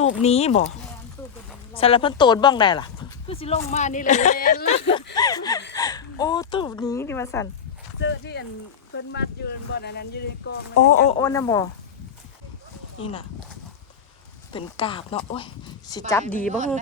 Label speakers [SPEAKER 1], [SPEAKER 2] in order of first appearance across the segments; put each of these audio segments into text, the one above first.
[SPEAKER 1] ตูบนี้บ่
[SPEAKER 2] แม่นตู้กระดิ่ง
[SPEAKER 1] สารพันโตดบ้องได้ล่ะ
[SPEAKER 2] คือสิลงมานี่เลยแม่นละ
[SPEAKER 1] โอ้ตูบนี้ดิมาสัน
[SPEAKER 2] เจอที่อันเพิ่นมัดอยู่อันบ่อนอันนั้นอยู่ในกองมัน
[SPEAKER 1] โอ้โอ้โอ้นะบ่นี่น่ะเป็นกาบเนาะโอ้ยสิจับดีบ่ฮึ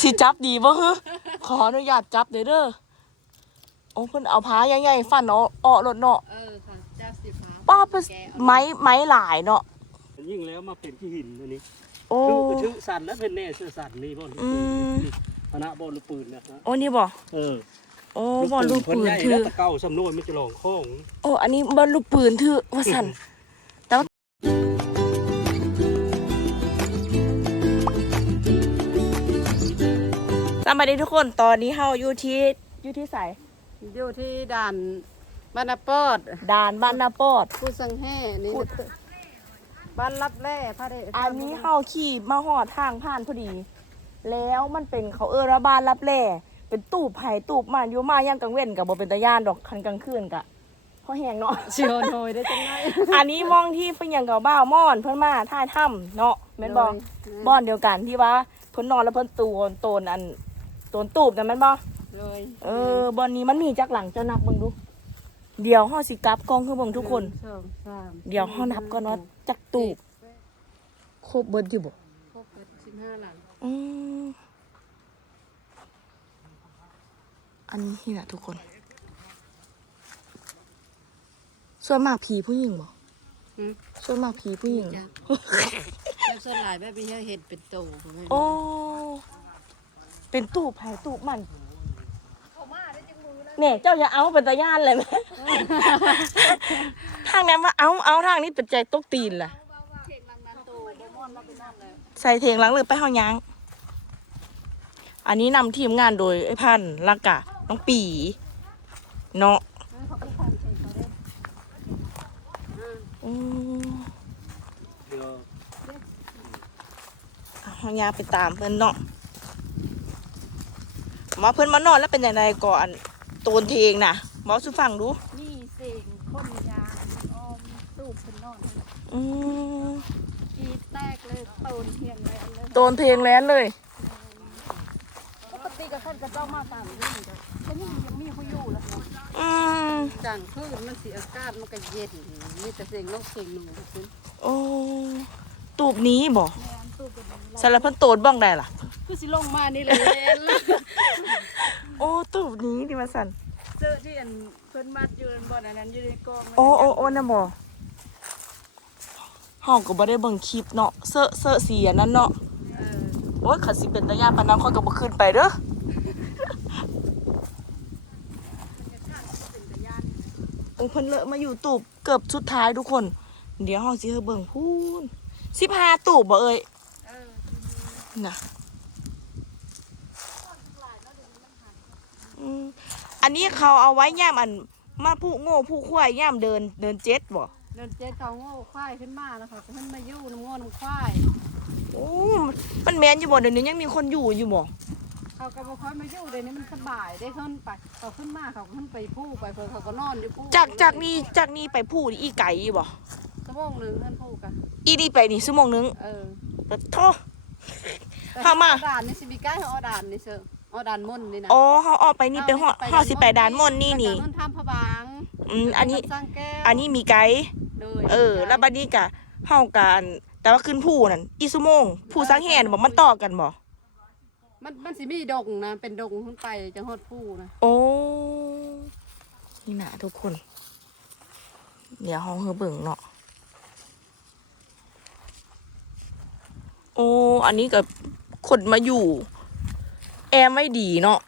[SPEAKER 1] สิจับดีบ่ฮึขออนุญาตจับเด้อเด้อโอ้เพิ่นเอาผ้าใหญ่ๆฟันเอาออกรถเนาะ
[SPEAKER 2] เออค่ะเจ้าสิฟ้า
[SPEAKER 1] ป้าเป็นไม้ไม้หลายเนาะ
[SPEAKER 3] ยิ่งแล้วมาเป็นที่หินอันนี้
[SPEAKER 1] โอ้
[SPEAKER 3] ชื่อชื่อสันและเป็นแน่ชื่อสันนี่บ่ลูก
[SPEAKER 1] อื
[SPEAKER 3] ปืน
[SPEAKER 1] ม
[SPEAKER 3] นี่คณะบ่ลูกปืนนะฮะ
[SPEAKER 1] โอ้นี่บ่
[SPEAKER 3] เออ
[SPEAKER 1] โอ้บ่ลูกปืน
[SPEAKER 3] เพิ่ใหญ่
[SPEAKER 1] ถื
[SPEAKER 3] แล้
[SPEAKER 1] อ
[SPEAKER 3] วตะเก้าสำนวนไม่จะลองข้อง
[SPEAKER 1] โอ้อันนี้บ่ลูกปืนถือว่าสั่นแต่ว่าสวัสดีทุกคนตอนนี้เฮาอยู่ที่อยู่ที่ไส
[SPEAKER 2] อยู่ที่ด่านบ้านนาปอด
[SPEAKER 1] ด่านบ้านนาปอด
[SPEAKER 2] ผู้สังแห่นี่นะ บ้านรับแร่พระเดช
[SPEAKER 1] อันนี้เฮาขี่มาหอดทางผ่านพอดี แล้วมันเป็นเขาเออระบานรับแร่เป็นตูบไผ่ตูบมันอยู่มาย่างกลางเว้นกับบ่เป็นตาย่านดอกคันกลางคืนกะเพราะแหงเนาะ
[SPEAKER 2] เชียวโนยได้จังไง
[SPEAKER 1] อันนี้มองที่เพิ่นหยังกับบ้าวม่อนเพิ่นมาท่าถ้ำเนาะแม่นบ่
[SPEAKER 2] โดย
[SPEAKER 1] บ่อนเดียวกันที่ว่าเพิ่นนอนแล้วเพิ่นตูนโตนอันโตนตูบนั่นแม่นบ่
[SPEAKER 2] เลย
[SPEAKER 1] เออบ่อนนี้มันมีจักหลังเจ้านับเบิ่งดู เดี๋ยวเฮาสิกลับกล้องคือเบิ่งทุกคน
[SPEAKER 2] หงสองสาม
[SPEAKER 1] เดี๋ยวเฮานับก่อนว่าจักตูบครบเบิดอยู่บ่
[SPEAKER 2] ครบสิบห้าหลัง
[SPEAKER 1] อืมอันนี้นี่แหละทุกคน ส่วนมากผีผู้หญิงบ่
[SPEAKER 2] อืม
[SPEAKER 1] ส่วนมากผีผู้หญิง
[SPEAKER 2] จ้ะแล้วส่วนหลายแบบนี้เห็ดเป็นโตผมไม่รู้
[SPEAKER 1] โอ้ เป็นตูบไผ่ตูบมัน เนี่ยเจ้าอย่าเอาเป็นตาย่านเลยไหมทางนั้นว่าเอาเอาทางนี้เป็นใจตกตีนล่ะ
[SPEAKER 2] เข่งลังนั้นโตบ่ม่อนเราไปนั่นเลย
[SPEAKER 1] ใส่เทงหลังหรือไปห้องยาง อันนี้นำทีมงานโดยไอ้พันธุ์ลักกะ น้องปีเนาะ
[SPEAKER 2] เขาไปทำเข่งเขาได้
[SPEAKER 1] อืม
[SPEAKER 3] เดี๋ยว
[SPEAKER 1] เอาห้องยางไปตามเพื่อนเนาะหมาเพื่อนมานอนแล้วเป็นยังไงก่อน โตนเทงน่ะหมอสุฟังดู
[SPEAKER 2] นี่เสียงคนยางออมตูบเป็นนอน
[SPEAKER 1] อืม
[SPEAKER 2] กีแตกเลยโตนเทียงเลยอันเลย
[SPEAKER 1] โตนเทงแล้วเลย
[SPEAKER 2] ปกติกับท่านจะต้องมาสั่งนี่จ้ะก็ยังยังมีผู้อยู่แล้วเนาะ
[SPEAKER 1] อืม
[SPEAKER 2] จังคืนมันสีอากาศมันก็เย็นมีแต่เสียงนกเสียงหนูคุณ
[SPEAKER 1] โอ้ตูบนี้บ่
[SPEAKER 2] แม่นตูบเป็นนี้
[SPEAKER 1] สารพันโตดบ้องได้ล่ะ
[SPEAKER 2] คือสิลงมานี่เลยแม่นละ
[SPEAKER 1] โอ้ตูบนี้ดิมาสัน
[SPEAKER 2] เจอที่อันเพิ่นมัดอยู่อันบ่อนอันนั้นอยู่ในกองมัน
[SPEAKER 1] โอ้โอ้โอ้นะบ่ห้องก็บ่ได้เบิ่งคลิปเนาะเซอะเซอะเสียนั่นเนาะ
[SPEAKER 2] เออ
[SPEAKER 1] โอ้ยขัดสิเป็นตาย่านปานนั้นข้อยก็บ่ขึ้นไปเด้อ
[SPEAKER 2] เป็นตะย่าน
[SPEAKER 1] โอ้เพิ่นเลอะมาอยู่ตูบเกือบสุดท้ายทุกคน เดี๋ยวห้องสิให้เบิ่งพูน15ตูบบ่เอ้ย
[SPEAKER 2] เออ
[SPEAKER 1] น่ะอืม อันนี้เขาเอาไว้ย่ามอันมาผู้โง่ผู้ควายย่ามเดินเดินเจ็ดบ่
[SPEAKER 2] เดินเจ๊เขาโง่ควายขึ้นมาแล้วค่ะขึ้นมาอยู่น้ำโง่น้ำควาย
[SPEAKER 1] โอ้มันแม่นอยู่บ่เดี๋ยวนี้ยังมีคนอยู่อยู่บ่
[SPEAKER 2] เขาก็บ่ค่อยมาอยู่เดี๋ยวนี้มันสบายได้ขึ้นไปเขาขึ้นมาเขาขึ้นไปผู้ไปเพิ่นเขาก็นอนอยู่ผู้
[SPEAKER 1] จากจากนี้จากนี้ไปผู้นี่อีไก่อยู่บ่
[SPEAKER 2] ชั่วโมงหนึงท่านผู้กัน
[SPEAKER 1] อีนี่ไปนี่ชั่วโมงนึง
[SPEAKER 2] เออ
[SPEAKER 1] แต่โทเข้ามา
[SPEAKER 2] ด่านนี่สิมีใกล้เขาเอาด่านนี่เชอ เอาด่านมุ่นนี่นะ
[SPEAKER 1] อ๋อเฮาออกไปนี่ไปฮอดเฮาสิไปด่านม่อนนี่นี่
[SPEAKER 2] ด่ามุ่นทำพะบาง
[SPEAKER 1] อืมอันนี้
[SPEAKER 2] สร้างแก้ว
[SPEAKER 1] อันนี้มีไกด์
[SPEAKER 2] โดย
[SPEAKER 1] เออ แล้วบัดนี้กะเฮากันแต่ว่าขึ้นผู้นั่นอีชั่วโมงผู้สังแหนบ่มันต่อกันบ่
[SPEAKER 2] มันมันสิมีดงนะ เป็นดงขึ้นไปจังฮอดผู้นะ
[SPEAKER 1] โอ้นี่นะทุกคน เดี๋ยวห้องเฮอเบิ่งเนาะโอ้อันนี้กับคนมาอยู่ แอร์ไม่ดีเนาะ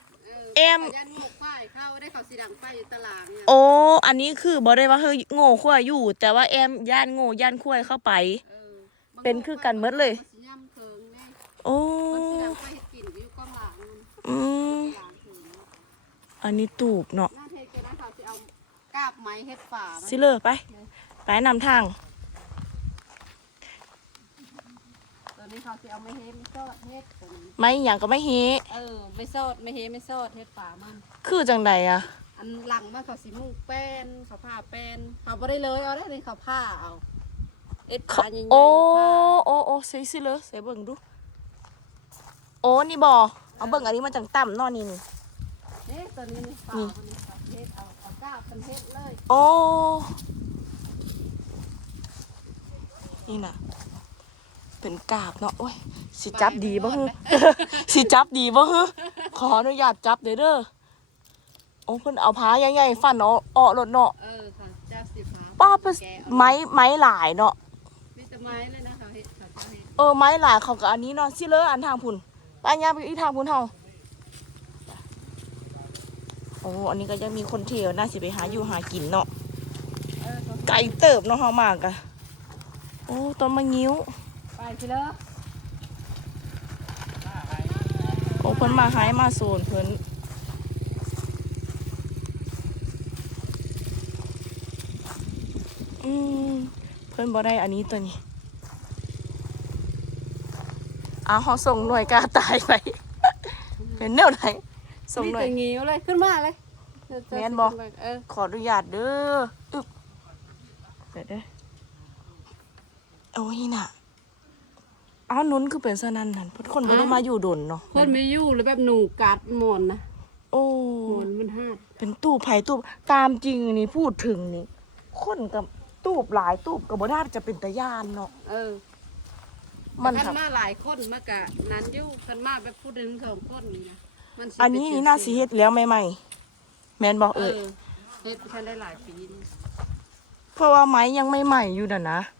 [SPEAKER 1] เอ็ม
[SPEAKER 2] ยันโงกควายเข้าได้เขาสีดังไฟอยู่ตลาดเนี่ย
[SPEAKER 1] โอ้ อันนี้คือบ่ได้ว่าเฮ้ยโง่ขั้วอยู่ แต่ว่าแอมย่านโง่ย่านขั้วเข้าไป
[SPEAKER 2] เออ
[SPEAKER 1] เป็นคือกันหมดเลย
[SPEAKER 2] มันสิย่ำเคิงแน่
[SPEAKER 1] โอ้
[SPEAKER 2] มันสีดังไฟเฮ็ดกินอยู่กองหลัง
[SPEAKER 1] อืม
[SPEAKER 2] หลังถึง
[SPEAKER 1] อันนี้ตูบเนาะ
[SPEAKER 2] หน้าเทเกนะเขาสิเอากาบไม้เฮ็ดฝามัน
[SPEAKER 1] สิเลอไป ไปนำทาง
[SPEAKER 2] ตัว นี้เขาสิเอาไม่เฮ็ดไม่ซอดเฮ็ดตัวนี้
[SPEAKER 1] ไม่อย่างก็ไม่เฮ
[SPEAKER 2] เออไม่ซอดไม่เฮ็ดไม่ซอดเฮ็ดฝามัน
[SPEAKER 1] คือจังใดอะ
[SPEAKER 2] อันหลังมันเขาสิมุกแป้นเขาผ้าแป้นเขาบ่ได้เลยเอาได้เลยเขาผ้าเอาเอ็ดขาใหญ่ๆ
[SPEAKER 1] โอ้
[SPEAKER 2] ค่ะ
[SPEAKER 1] โอ้โอ้ใส่สิเลยใส่เบิ่งดู โอ้นี่บ่เอาเบิ่งอันนี้มาจังต่ำเนอนี่นี่
[SPEAKER 2] นี่ตัวนี้นี่เปล่าตัวนี้ครับเฮ็ดเอาเอาก้าบเป็นเฮ็ดเลย
[SPEAKER 1] โอ้นี่น่ะ เป็นกาบเนาะโอ้ยสิจับดีบ่ฮึสิจับดีบ่ฮึขออนุญาตจับเด้อเด้อโอ้เพิ่นเอาผ้าใหญ่ๆฟันเอาออกรถเนาะ
[SPEAKER 2] เออค่ะเจ้าสิฟ้า
[SPEAKER 1] ป้าเป็นไม้ไม้หลายเนาะ
[SPEAKER 2] มีแต่ไม้เลยนะคะเฮ็ดค่ะเจ้าเฮ็ด
[SPEAKER 1] เออไม้หลายเขากับอันนี้เนาะสิเลยอันทางพุ่นไปย่างไปอีกทางพุ่นเฮาโอ้อันนี้ก็ยังมีคนเที่ยวน่าสิไปหาอยู่หากินเนาะ
[SPEAKER 2] เออตัว
[SPEAKER 1] ไก่เติบเนาะเฮามากะโอ้ต้นมะงิ้ว
[SPEAKER 2] ไปสิเลย
[SPEAKER 1] โอ้เพิ่นมาหายมาโซนเพิ่นอืมเพิ่นบ่ได้อันนี้ตัวนี้เอาเฮาส่งหน่วยกล้าตายไป เป็นแนวไหนส่ง
[SPEAKER 2] มี
[SPEAKER 1] หน่วย
[SPEAKER 2] แต่งิ้วเลยขึ้นมาเลยเจ้า
[SPEAKER 1] แม่นบ่
[SPEAKER 2] เออ
[SPEAKER 1] ขออนุญาตเด้ออึบเดี๋ยวเด้อโอ้ยน่ะ อ้าวนุ้นคือเป็นสนั่นนั่นเพิ่นคนบ่ได้มาอยู่ดนเนาะ
[SPEAKER 2] เพิ่นไม่อยู่เลยแบบหนูกัดหมอนนะ
[SPEAKER 1] โอ้
[SPEAKER 2] หมอนมันหาด
[SPEAKER 1] เป็นตู้ไผ่ตู้ตามจริงนี่พูดถึงนี่คนกับตูบหลายตูบกับบ่น่าจะเป็นตะยานเนาะ
[SPEAKER 2] เออ
[SPEAKER 1] มัน
[SPEAKER 2] คั
[SPEAKER 1] ครับ
[SPEAKER 2] นมาหลายคนมากะนั้นอยู่คันมาแบบพูดถึงสองคนนี่นะมัสิ
[SPEAKER 1] อันนี้
[SPEAKER 2] เป็
[SPEAKER 1] นี่น่าสิเฮ็ดแล้วใหม่ๆแม่นบอก
[SPEAKER 2] เอ
[SPEAKER 1] เอ่
[SPEAKER 2] อยเฮ็ดคันได้หลายปีนี่
[SPEAKER 1] เพราะว่าไม้ยังไม่ใหม่อยู่น่ะนะ
[SPEAKER 2] อ่า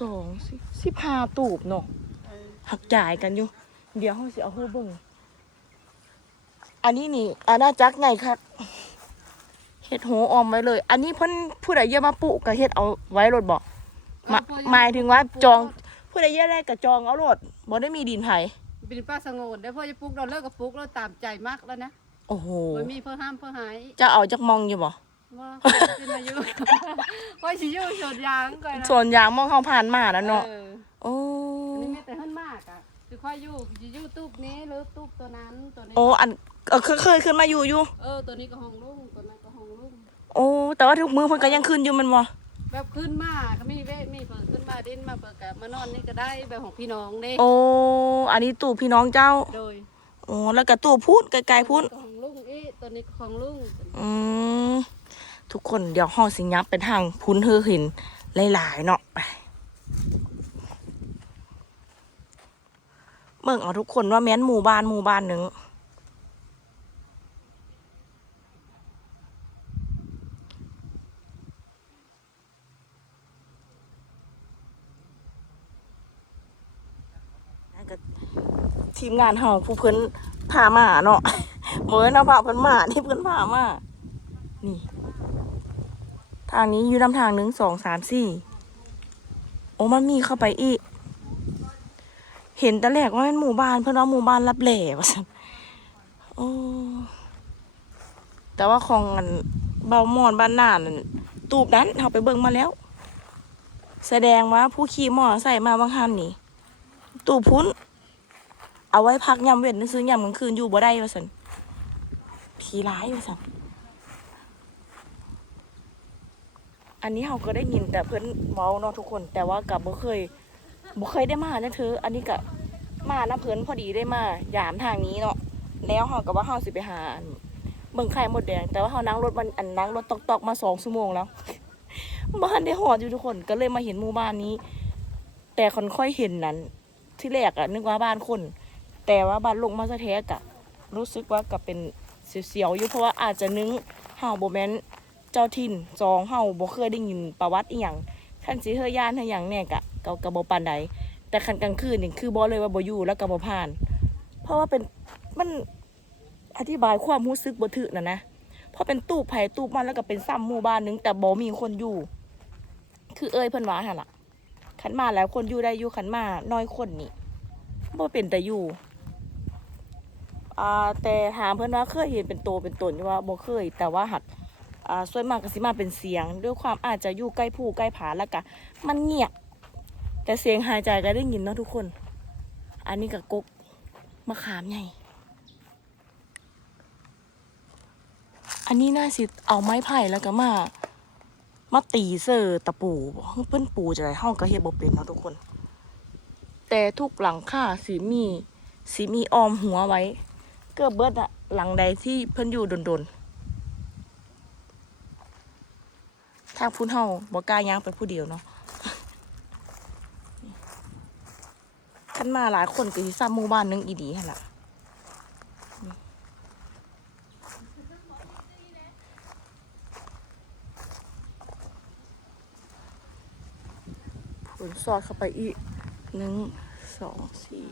[SPEAKER 1] สองสิสิบห้าตูบเนาะ
[SPEAKER 2] เออ
[SPEAKER 1] หักจ่ายกันอยู่ เดี๋ยวเขาสิเอาเฮ้เบิ่งอันนี้นี่อาณาจักรไงครับเฮ็ดโหออมไว้เลย อันนี้เพิ่นผู้ใดเยอะมาปลูกก็เฮ็ดเอาไว้รถบอกมาหมายถึงว่าจองผู้ใดเยอะได้ก็จองเอารถบ่ได้มีดินไผ
[SPEAKER 2] เป็นป้าสงวนได้พ่อจะปลูกเราเลิกกับปลูกเราตามใจมากแล้วนะ
[SPEAKER 1] โอ้โห
[SPEAKER 2] ไม่มีเพื่อห้ามเพื่อหาย
[SPEAKER 1] จะเอาจักมองอยู่บ่
[SPEAKER 2] ว่าเป็นอายุว่าสิอยู่สวนยางก่อนนะ
[SPEAKER 1] ส่วนยางมองเขาผ่านมาแล้วเนาะ
[SPEAKER 2] ออ
[SPEAKER 1] โอ้
[SPEAKER 2] อันนี้ไม่แต่ขึ้นมากอะคือค่อยอยู่สิอยู่ตูบนี้หรือตูบตัวนั้นตัวนี้
[SPEAKER 1] โอ้อันเออเคยเคยขึ้นมาอยู่อยู่
[SPEAKER 2] เออตัวนี้ก็ห้องลุงตัวนั้นก็ห้องลุง
[SPEAKER 1] โอ้แต่ว่าทุกมือเพิ่นก็ยังขึ้นอยู่แมันบ่
[SPEAKER 2] แบบขึ้นมาก็มีเวทมีเปิดขึ้นมาดินมาเปิดกับมานอนนี่ก็ได้แบบของพี่น้องเด้
[SPEAKER 1] โอ้อันนี้ตู่พี่น้องเจ้า
[SPEAKER 2] โดย
[SPEAKER 1] โอ้แล้วก็ตู่พูดไกลๆพูด
[SPEAKER 2] ของลุงอีตัวนี้ก็ของลุง
[SPEAKER 1] อืม ทุกคนเดี๋ยวห้องสิงยับไปทางพุ้นเฮอหินหลายๆเนาะไปเบิ่งเอาทุกคนว่าแม้นหมู่บ้านหมู่บ้านหนึ่งทีมงานเฮาผู้เพิ่นพามาเนาะเหมือนเอาพาเพิ่นมาที่เพิ่นพามานี่ ทางนี้อยู่ลำทางหนึ่งสองสามสี่โอ้มันมีเข้าไปอีก เห็นแต่แรกว่าเป็นหมู่บ้านเพื่อนเอาหมู่บ้านรับแหล่ว่าซั่นโอ้แต่ว่าของอันเบามอนบ้านหน้านั่นตูบนั้นเขาไปเบิ่งมาแล้ว แสดงว่าผู้ขี่มอใส่มาบางคันนี่ ตูบพุ้น เอาไว้พักยามเว้นซื้อยามกลางคืนอยู่บ่ได้ว่าสันผีร้ายว่าสัน อันนี้เราก็ได้ยินแต่เพิ่นเว้าเนาะทุกคน แต่ว่ากับบ่เคยบ่เคยได้มานะเธออันนี้ก็มานะเพิ่นพอดีได้มายามทางนี้เนาะแล้วเฮาก็ว่าเฮาสิไปหาเบิ่งไข่มดแดงแต่ว่าเฮานั่งรถมันอันนั่งรถตอกๆมาสองชั่วโมงแล้วบ้านได้หอดอยู่ทุกคนก็เลยมาเห็นหมู่บ้านนี้ แต่ค่อนค่อยเห็นนั้น ที่แรกอะนึกว่าบ้านคน แต่ว่าบ้านลงมาสะแท้กะ รู้สึกว่ากับเป็นเสียวๆอยู่เพราะว่าอาจจะนึงเฮาโบแมน เจ้าถิ่นจองเฮาบ่เคยได้ยินประวัติอีหยังคันสิเฮยย่านเฮาหยังแน่กะก็ก็บ่ปานใดแต่คันกลางคืนนี่คือบ่เลยว่าบ่อยู่แล้วก็บ่ผ่าน เพราะว่าเป็นมันอธิบายความรู้สึกบ่ถึกน่ะนะเพราะเป็นตู้ไผตู้มันแล้วก็เป็นซ้ำหมู่บ้านหนึงแต่บ่มีคนอยู่ คือเอ้ยเพิ่นว่าหั่นล่ะคันมาแล้วคนอยู่ได้อยู่คันมาน้อยคนนี่บ่เป็นแต่อยู่อ่าแต่ถามเพิ่นว่าเคยเห็นเป็นโตเป็นตนว่าบ่เคย แต่ว่าหัก อ่าส่วนมากก็สิมาเป็นเสียง ด้วยความอาจจะอยู่ใกล้ผู้ใกล้ผาแล้วก็มันเงียบแต่เสียงหายใจก็ได้ยินเนาะทุกคน อันนี้ก็กกมะขามใหญ่อันนี้น่าสิเอาไม้ไผ่แล้วก็มามาตีเสอตะปูเพิ่นปูจะได้เฮาก็เฮ็ดบ่เป็นเนาะทุกคน แต่ทุกหลังคาสิมีสิมีออมหัวไว้ เกือบเบิดอะหลังใดที่เพิ่นอยู่โดนๆ ทางพุ่นเฮาบ่กล้าย่างไปผู้เดียวเนาะคันมาหลายคนก็สิซ้ำหมู่บ้านหนึงอีดีหั่นล่ะผลสอดเข้าไปอีกหนึ่งสองสี่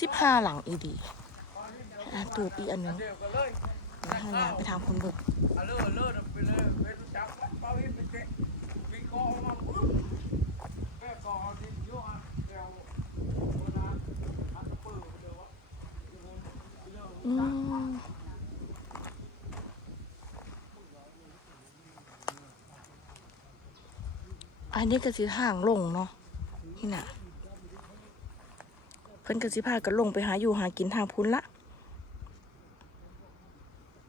[SPEAKER 1] สิบห้าหลังอีดี ตูปีอันนึงทางงานไปทางคนเบิกอืมอันนี้ก็สิทางลงเนาะนี่น่ะ เพิ่นก็สิพากันลงไปหาอยู่หากินทางพุ้นละ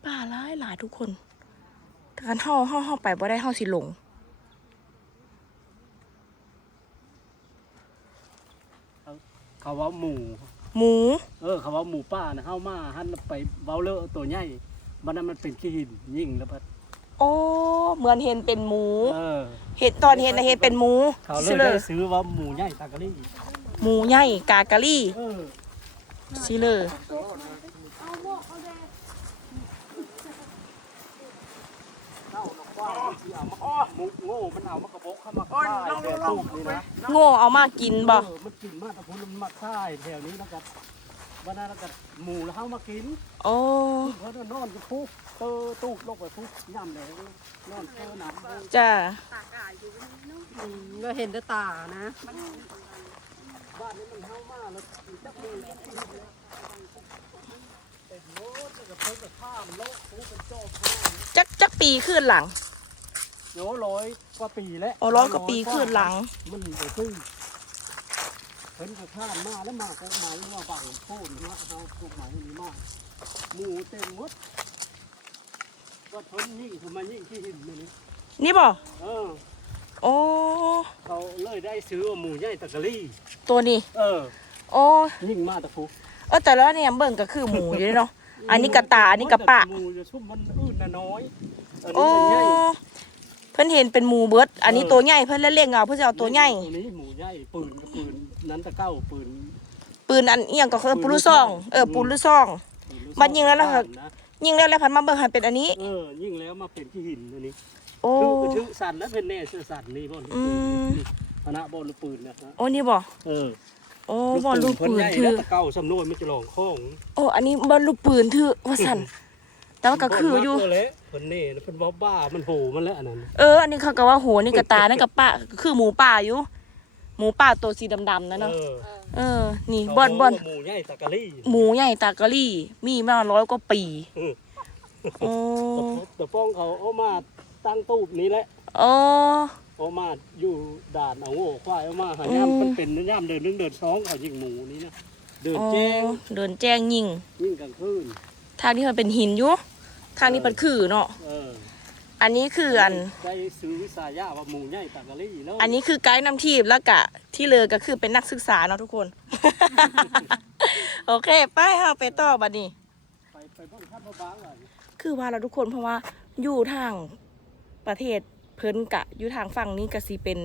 [SPEAKER 1] ป่าหลายหลาย ทุกคนแต่การเฮาเฮาเฮาไปบ่ได้เฮาสิหลง
[SPEAKER 3] เขาว่าหมู
[SPEAKER 1] หมู
[SPEAKER 3] เออเขาว่าหมูป่านะเข้ามาหันไปเว้าเลอะตัวใหญ่บัดนั้นมันเป็นขี้หินยิ่งแล้วพัด
[SPEAKER 1] โอ้เหมือนเห็นเป็นหมู
[SPEAKER 3] เออ
[SPEAKER 1] เห็นตอนเห็นนะเห็นเป็นหมู
[SPEAKER 3] เขาเล
[SPEAKER 1] สิ
[SPEAKER 3] ย
[SPEAKER 1] เล
[SPEAKER 3] ได้
[SPEAKER 1] ย
[SPEAKER 3] ซื้อว่าหมูใหญ่ตากะลี่
[SPEAKER 1] หมูใหญ่กากะลี่
[SPEAKER 3] เออ
[SPEAKER 1] สิเลย
[SPEAKER 3] เน่าหนอกว่าที่เอามาอ้อหมูโง่ มันเอามากระบอกเข้ามาค่ายแถวตู้นี่นะ
[SPEAKER 1] โง่เอามากินบ่
[SPEAKER 3] เออมันกินมากแต่พุ่นมันมาค่ายแถวนี้แล้วกันวันนั้นแล้วกันหมูแล้วเข้ามากิน
[SPEAKER 1] โอ้
[SPEAKER 3] เพราะนอนก็ฟุกเตอตู้ลงไปฟุกย่ำเลยนอนเตอหนักเลย
[SPEAKER 1] จ้า
[SPEAKER 2] อืมก็เห็นแต่ตานะ
[SPEAKER 3] บ้านนี้มันเข้ามาแล้วจับมือจับมือเลยเต็มรถแล้วก็เพิ่งกับข้ามโลกฟุกเป็นโจ๊กข้าว
[SPEAKER 1] จักจักปีขึ้นหลัง
[SPEAKER 3] โยร้อยกว่าปีแล้ว
[SPEAKER 1] โอ้ร้อยกว่าปีขึ้นหลัง
[SPEAKER 3] มันไปซื้อเพิ่นกับข้ามมาแล้วมาพวกไม้ว่าบังโค่นมาเอาพวกไม้นี้มาหมูเต็มหมดก็เพิ่นยิ่งทำไมยิ่งที่หินนี่นี่
[SPEAKER 1] นี่บ่
[SPEAKER 3] เออ
[SPEAKER 1] โอ้
[SPEAKER 3] เขาเลยได้ซื้อหมูใหญ่ตะกะลี่
[SPEAKER 1] ตัวนี้
[SPEAKER 3] เออ
[SPEAKER 1] โอ้
[SPEAKER 3] ยิ่งมาตะฟุ
[SPEAKER 1] เออแต่ละเนี่ยเบิ่งก็คือหมูอยู่เนาะอันนี้กระตาอันนี้กระปะ
[SPEAKER 3] หมูจะชุ่มมันอื่นน่ะน้อยอัน
[SPEAKER 1] โอ้
[SPEAKER 3] นี้มันใหญ่
[SPEAKER 1] เพิ่นเห็นเป็นหมูเบิดอันนี้ตัวใหญ่เพิ่นเล่นๆเอาเพิ่นจะเอาตัวใหญ่
[SPEAKER 3] ตัวนี้หมูใหญ่ปืนกับปืนนั้นตะเก้าปืน
[SPEAKER 1] ปืนอันเอียงก็คือปูลูกซอง เออปูลูกซอง
[SPEAKER 3] ปืลูก
[SPEAKER 1] มันยิงแล้วล่ะ
[SPEAKER 3] บ้านนะ
[SPEAKER 1] ยิงแล้วแล้วพันมาเบิ่งหันเป็นอันนี้
[SPEAKER 3] เออยิ่งแล้วมาเป็นขี้หินอันนี้
[SPEAKER 1] โอ้
[SPEAKER 3] ถือถือสั่นแล้วเป็นแน่เสื้อสั่นนี่บ่ลูก
[SPEAKER 1] อื
[SPEAKER 3] ปืน
[SPEAKER 1] ม
[SPEAKER 3] นี่คณะบ่ลูกปืนนะฮะ
[SPEAKER 1] โอ้นี่บ่
[SPEAKER 3] เออ
[SPEAKER 1] โอ้บ่ลูก
[SPEAKER 3] เพิ่น
[SPEAKER 1] ปืน
[SPEAKER 3] ใหญ่
[SPEAKER 1] ถื
[SPEAKER 3] แล้ว
[SPEAKER 1] อ
[SPEAKER 3] ตะเก้าสำนวนมันจะลองข้อง
[SPEAKER 1] โอ้อันนี้บ่ลูกปืนถือว่าสั่น แต่ว่าก็คืออยู่
[SPEAKER 3] เพิ่นมักเลยเพิ่นนี่เพิ่นบ่บ้ามันโหมันแล้วอันนั้น
[SPEAKER 1] เออ อันนี้เขาก็ว่าโหนี่กระตานั่นกระปะคือหมูป่าอยู่ หมูป่าตัวสีดำๆนั่นเนาะ
[SPEAKER 3] เออ
[SPEAKER 1] เออ นี่บ่อนบ่อน
[SPEAKER 3] หมูใหญ่ตะกะลี่
[SPEAKER 1] หมูใหญ่ตากะลี่ มีมาร้อยกว่าปี
[SPEAKER 3] อืม
[SPEAKER 1] โอ้
[SPEAKER 3] แต่ป้องเขาเอามาตั้งตู้นี้แหละ
[SPEAKER 1] โอ้
[SPEAKER 3] เอามาอยู่ด่านเอาโง่ควายเอามาหา
[SPEAKER 1] อืม
[SPEAKER 3] ย่ำมันเป็นย่ำเดินหนึ่งเดินสองเขายิงหมูนี่นะเดิน
[SPEAKER 1] โอ้
[SPEAKER 3] แจ้ง
[SPEAKER 1] เดินแจ้งยิง
[SPEAKER 3] ยิ่งกลางคืน
[SPEAKER 1] ทางนี้มันเป็นหินอยู่ ทางนี้มันคือเนาะ
[SPEAKER 3] เออ
[SPEAKER 1] อันนี้คืออัน
[SPEAKER 3] ได้ซื้อวิสายาว่าหมูใหญ่ตะกะลี่แล้ว
[SPEAKER 1] อันนี้คือไกด์นำทีบแล้วกะ ที่เลอก็คือเป็นนักศึกษาเนาะทุกคน โอเค ไปค่ะไปต่อบัดนี้
[SPEAKER 3] ไปไปเบ้างท่านบ้างเลย
[SPEAKER 1] คือว่าเราทุกคนเพราะว่าอยู่ทางประเทศเพิ่นกะอยู่ทางฝั่งนี้ก็สิเป็น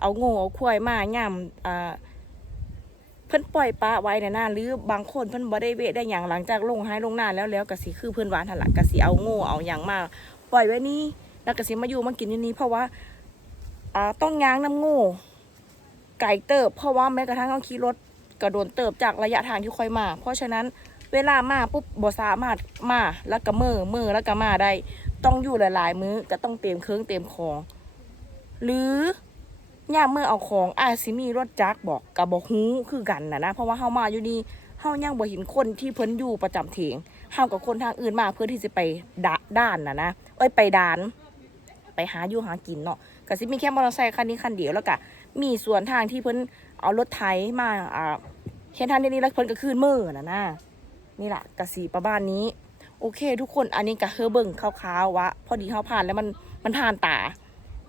[SPEAKER 1] เอาโง่เอาควายมาย่ำอ่า เพิ่นปล่อยปลาไว้ในน่าหรือบางคนเพิ่นบ่ได้เวะได้หยังหลังจากลงให้ลงนาแล้วแล้วก็สิคือเพิ่นหวานหันละก็สิเอาโง่เอาหยังมาปล่อยไว้นี่แล้วก็สิมาอยู่มากินอยู่นี่เพราะว่าอ่าต้องย้างน้ำโง่ไก่เติบ เพราะว่าแม้กระทั่งเอาขี่รถก็โดนเติบจากระยะทางที่ค่อยมา เพราะฉะนั้นเวลามาปุ๊บบ่สามารถมาแล้วก็มือมือแล้วก็มาได้ ต้องอยู่หลายๆ มื้อก็ต้องเตรียมเครื่องเตรียมของ หรือ ย่ามเมื่อเอาของอาจสิมีรถจักรบอกกับบอกฮู้คือกันนะนะเพราะว่าเฮามาอยู่นี่เฮายังบ่เห็นคนที่เพิ่นอยู่ประจำเถียงเฮากับคนทางอื่นมาเพื่อที่จะไปดะด้านนะนะเอ้ยไปด่าน ไปหาอยู่หากินเนาะก็สิมีแค่มอเตอร์ไซค์คันนี้คันเดียวแล้วก็มีส่วนทางที่เพิ่นเอารถไถมาอ่าเฮ็ดทางนี้แล้วเพิ่นก็คืนมือนะนะนี่แหละกะสีประมาณนี้ โอเค ทุกคนอันนี้กะเฮอเบิ่งคร่าวๆวะพอดีเขาผ่านแล้วมันมันทานตา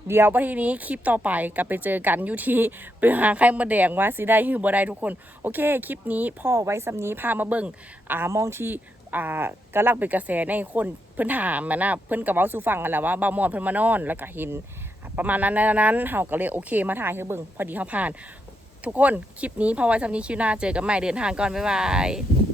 [SPEAKER 1] เดี๋ยววันทีนี้คลิปต่อไปกลับไปเจอกันอยู่ที่ไปหาไข่มาแดงว่าสิได้หรือบ่ได้ทุกคน โอเค คลิปนี้พ่อไว้สำนี้พามาเบิ่งอ่ามองที่อ่ากำลังเป็นกระแสในคนเพิ่นถามมานะเพิ่นกับเว้าสู่ฟังกันแหละว่าเบามอนเพิ่นมานอนแล้วก็เห็นประมาณนั้นนั้นนั้นเฮาก็เลยโอเค มาถ่ายให้เบิ่งพอดีเฮาผ่าน ทุกคนคลิปนี้พอไว้สำนี้คลิปหน้าเจอกันใหม่เดินทางก่อนบ๊ายบาย